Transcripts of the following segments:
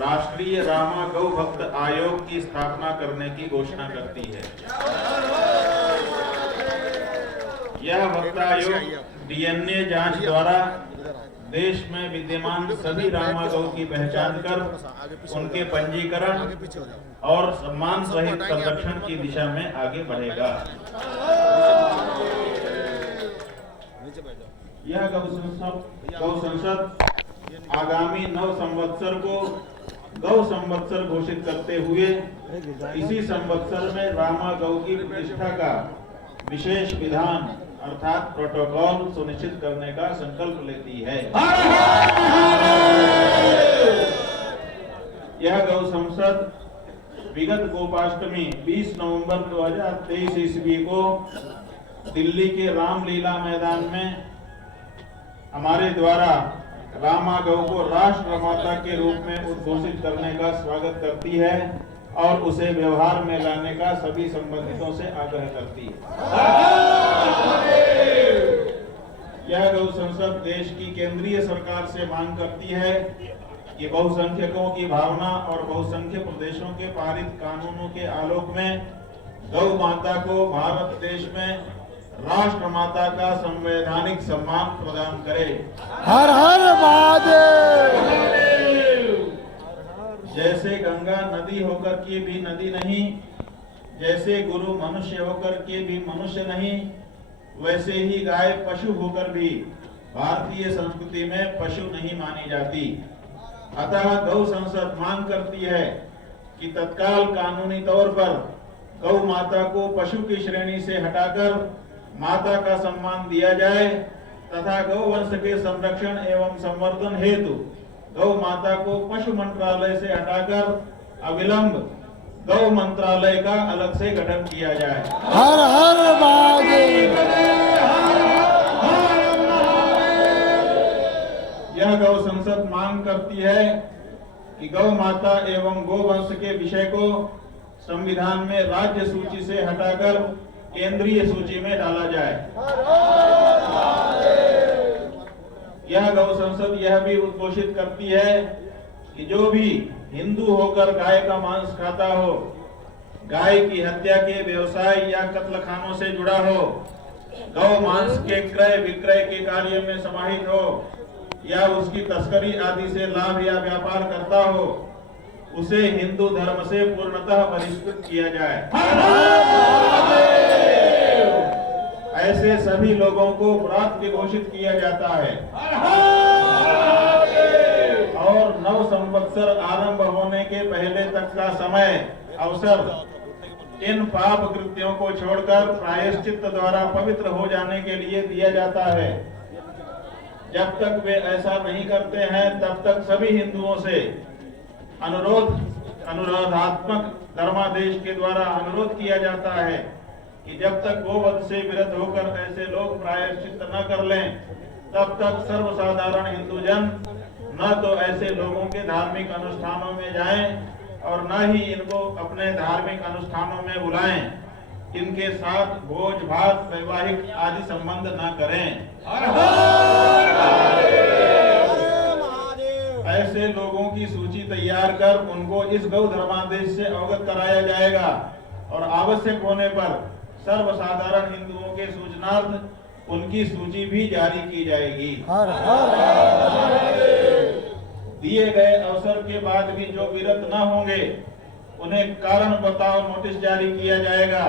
राष्ट्रीय रामा गौ भक्त आयोग की स्थापना करने की घोषणा करती है। यह भक्त आयोग डीएनए जांच द्वारा देश में विद्यमान सभी रामा गौ की पहचान कर उनके पंजीकरण और सम्मान सहित संरक्षण की दिशा में आगे बढ़ेगा। यह गौ संसद आगामी 9 संवत्सर को गौ संवत्सर घोषित करते हुए इसी संवत्सर में रामा गौ की प्रतिष्ठा का विशेष विधान अर्थात प्रोटोकॉल सुनिश्चित करने का संकल्प लेती है। यह गौ संसद विगत गोपाष्टमी 20 नवंबर 2023 ईस्वी को दिल्ली के रामलीला मैदान में हमारे द्वारा रामा गौ को राष्ट्र माता के रूप में उद्घोषित करने का स्वागत करती है और उसे व्यवहार में लाने का सभी संबंधितों से आग्रह करती है। यह गौ संसद देश की केंद्रीय सरकार से मांग करती है कि बहुसंख्यकों की भावना और बहुसंख्यक प्रदेशों के पारित कानूनों के आलोक में गौ माता को भारत देश में राष्ट्र माता का संवैधानिक सम्मान प्रदान करे। हर हर महादेव। जैसे गंगा नदी होकर के भी नदी नहीं, जैसे गुरु मनुष्य होकर के भी मनुष्य नहीं, वैसे ही गाय पशु होकर भी भारतीय संस्कृति में पशु नहीं मानी जाती। अतः गौ संसद मांग करती है कि तत्काल कानूनी तौर पर गौ माता को पशु की श्रेणी से हटाकर माता का सम्मान दिया जाए तथा गौ वंश के संरक्षण एवं संवर्धन हेतु गौ माता को पशु मंत्रालय से हटाकर अविलंब गौ मंत्रालय का अलग से गठन किया जाए। हर हर महादेव। यह गौ संसद मांग करती है कि गौ माता एवं गौ वंश के विषय को संविधान में राज्य सूची से हटाकर केंद्रीय सूची में डाला जाए। यह गौ संसद यह भी उद्घोषित करती है कि जो भी हिंदू होकर गाय का मांस खाता हो, गाय की हत्या के व्यवसाय या कत्लखानों से जुड़ा हो, गौ मांस के क्रय विक्रय के कार्य में समाहित हो या उसकी तस्करी आदि से लाभ या व्यापार करता हो, उसे हिंदू धर्म से पूर्णतः बहिष्कृत किया जाए। ऐसे सभी लोगों को अपराध घोषित किया जाता है और 9 संवत्सर आरंभ होने के पहले तक का समय अवसर इन पाप कृत्यों को छोड़कर प्रायश्चित द्वारा पवित्र हो जाने के लिए दिया जाता है। जब तक वे ऐसा नहीं करते हैं तब तक सभी हिंदुओं से अनुरोधात्मक धर्मादेश के द्वारा अनुरोध किया जाता है कि जब तक गोवध से विरत होकर ऐसे लोग प्रायश्चित न कर लें तब तक सर्वसाधारण हिंदूजन न तो ऐसे लोगों के धार्मिक अनुष्ठानों में जाएं और न ही इनको अपने धार्मिक अनुष्ठानों में बुलाएं, इनके साथ भोज भात वैवाहिक आदि संबंध न करें। ऐसे लोगों की सूची तैयार कर उनको इस गौ धर्मादेश से अवगत कराया जाएगा और आवश्यक होने पर सर्वसाधारण हिंदुओं के सूचनार्थ उनकी सूची भी जारी की जाएगी। दिए गए अवसर के बाद भी जो विरत न होंगे उन्हें कारण बताओ नोटिस जारी किया जाएगा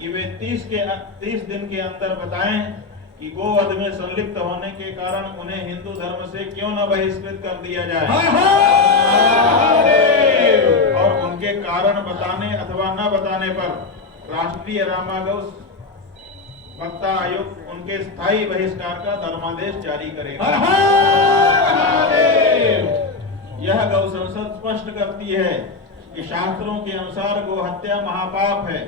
कि वे 30 दिन के अंदर बताएं कि गोवध में संलिप्त होने के कारण उन्हें हिंदू धर्म से क्यों न बहिष्कृत कर दिया जाए और उनके कारण बताने अथवा न बताने पर राष्ट्रीय रामा गौ भक्त आयोग उनके स्थायी बहिष्कार का धर्मादेश जारी करेगा। यह गौ संसद स्पष्ट करती है कि शास्त्रों के अनुसार गो हत्या महापाप है।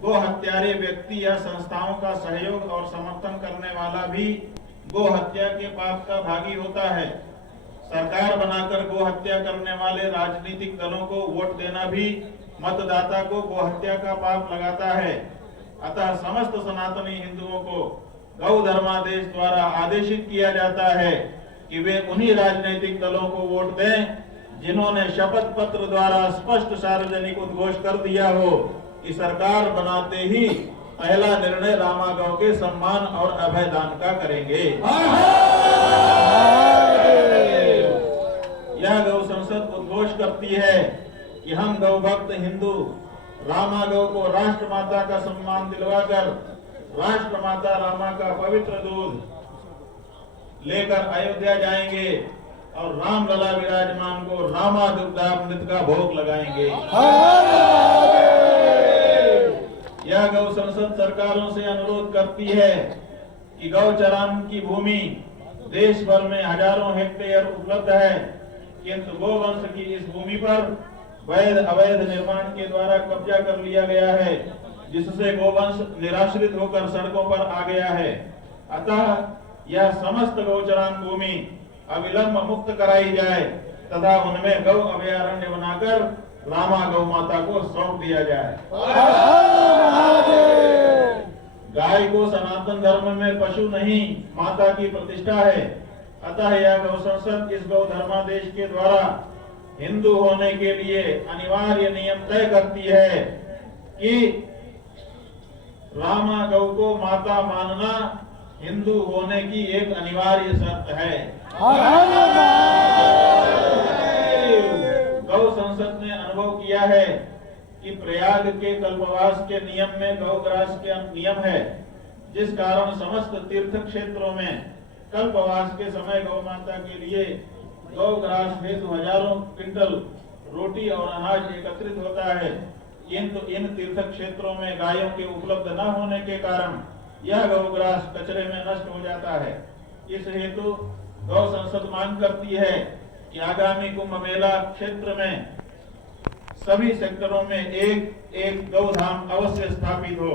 गो हत्यारे व्यक्ति या संस्थाओं का सहयोग और समर्थन करने वाला भी गो हत्या के पाप का भागी होता है। सरकार बनाकर गो हत्या करने वाले राजनीतिक दलों को वोट देना भी मतदाता को गो हत्या का पाप लगाता है। अतः समस्त सनातनी हिंदुओं को गौ धर्मादेश द्वारा आदेशित किया जाता है कि वे उन्हीं राजनीतिक दलों को वोट दें जिन्होंने शपथ पत्र द्वारा स्पष्ट सार्वजनिक उद्घोष कर दिया हो कि सरकार बनाते ही पहला निर्णय रामा गौ के सम्मान और अभयदान का करेंगे। यह गौ संसद उद्घोष करती है कि हम गौ भक्त हिंदू रामा गौ को राष्ट्र माता का सम्मान दिलवाकर राष्ट्र माता रामा का पवित्र दूध लेकर अयोध्या जाएंगे और रामलला विराजमान को रामा दुग्धामृत का भोग लगाएंगे। यह गौ संसद सरकारों से अनुरोध करती है कि गौ चरान की भूमि देश भर में हजारों हेक्टेयर उपलब्ध है, किंतु गोवंश की इस भूमि पर वैध अवैध निर्माण के द्वारा कब्जा कर लिया गया है, जिससे गोवंश निराश्रित होकर सड़कों पर आ गया है। अतः यह समस्त गौचरान भूमि अविलंब मुक्त कराई जाए तथा उनमें गौ अभयारण्य बनाकर रामा गौ माता को सौंप दिया जाए। गाय को सनातन धर्म में पशु नहीं माता की प्रतिष्ठा है। अतः यह गौ संसद इस गौ धर्मादेश के द्वारा हिंदू होने के लिए अनिवार्य नियम तय करती है कि रामा गौ को माता मानना हिंदू होने की एक अनिवार्य शर्त है। गौ संसद ने अनुभव किया है कि प्रयाग के कल्पवास के नियम में गौग्रास के नियम है, जिस कारण समस्त तीर्थ क्षेत्रों में कल्पवास के समय गौ माता के लिए गौग्रास हेतु हजारों क्विंटल रोटी और अनाज एकत्रित होता है, किंतु इन तीर्थ क्षेत्रों में गायों के उपलब्ध न होने के कारण यह गौग्रास कचरे में नष्ट हो जाता है। इस हेतु गौ संसद मांग करती है कि आगामी कुंभ मेला क्षेत्र में सभी सेक्टरों में एक एक गौधाम अवश्य स्थापित हो,